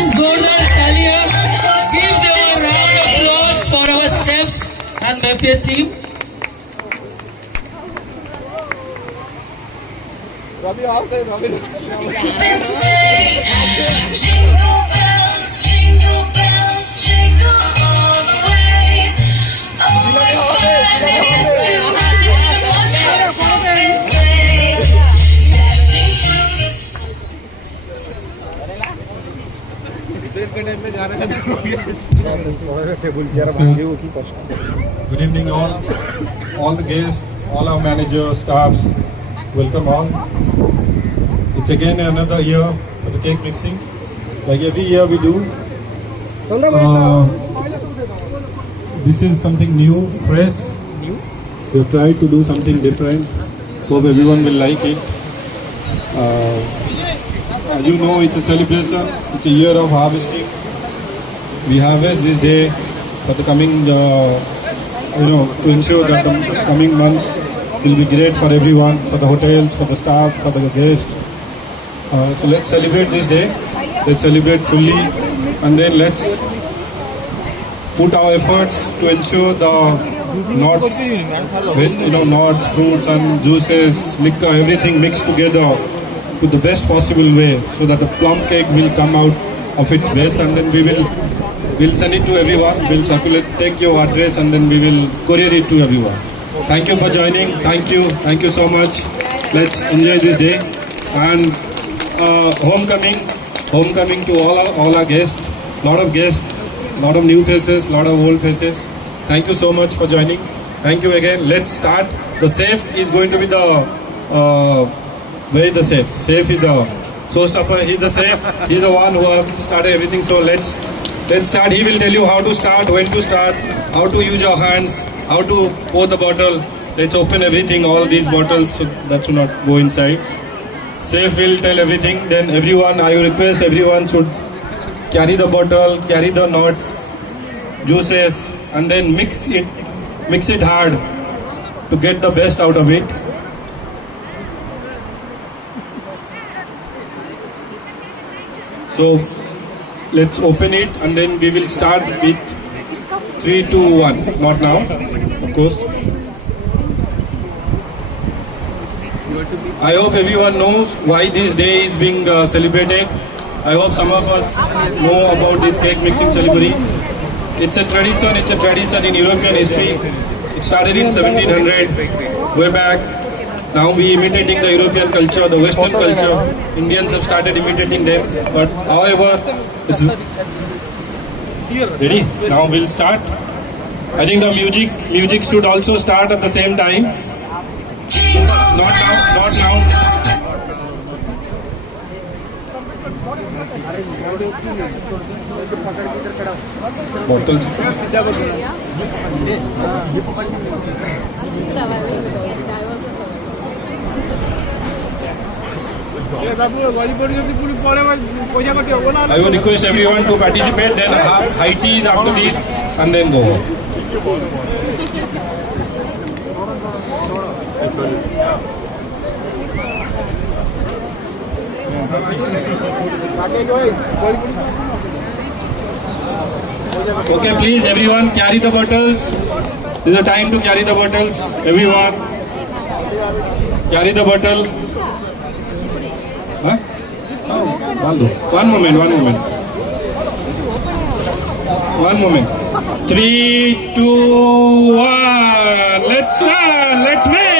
one Jordan Talia. Give them a round of applause for our Steps and Mafia team. Jingle bells, jingle all the way. Oh, what fun it is to ride in a one-horse open sleigh. Dashing through Good evening all the guests, all our managers, staffs, welcome all. It's again another year for the cake mixing. Like every year we do. This is something new, fresh. We have tried to do something different. Hope everyone will like it. As you know, it's a celebration. It's a year of harvesting. We harvest this day for the coming, to ensure that the coming months will be great for everyone, for the hotels, for the staff, for the guests. So let's celebrate this day. Let's celebrate fully, and then let's put our efforts to ensure the nuts, nuts, fruits and juices, liquor, everything mixed together to the best possible way, so that the plum cake will come out of its best, and then we'll send it to everyone. We'll circulate, take your address, and then we will courier it to everyone. Thank you for joining. Thank you so much. Let's enjoy this day and homecoming to all our guests. Lot of new faces, lot of old faces. Thank you so much for joining. Thank you again. Let's start. The safe is going to be the where is the safe? Safe is the showstopper. He's the safe. He's the one who have started everything. So let's start. He will tell you how to start, when to start, how to use your hands, how to pour the bottle. Let's open everything, all these bottles, so that should not go inside. Safe will tell everything. Then everyone, I request everyone should carry the bottle, carry the nuts, juices, and then mix it hard to get the best out of it. So let's open it, and then we will start with 3, 2, 1. Not now, of course. I hope everyone knows why this day is being celebrated. I hope some of us know about this cake mixing ceremony. It's a tradition in European history. It started in 1700, way back. Now we imitating the European culture, the Western culture. Indians have started imitating them. But however, it's ready. Now we'll start. I think the music should also start at the same time. Not now. Bottles. I would request everyone to participate, then high teas after this, and then go. Okay, please, everyone, carry the bottles. This is the time to carry the bottles. Everyone, carry the bottle. Huh? One moment. 3, 2, 1. Let's start. Let's make.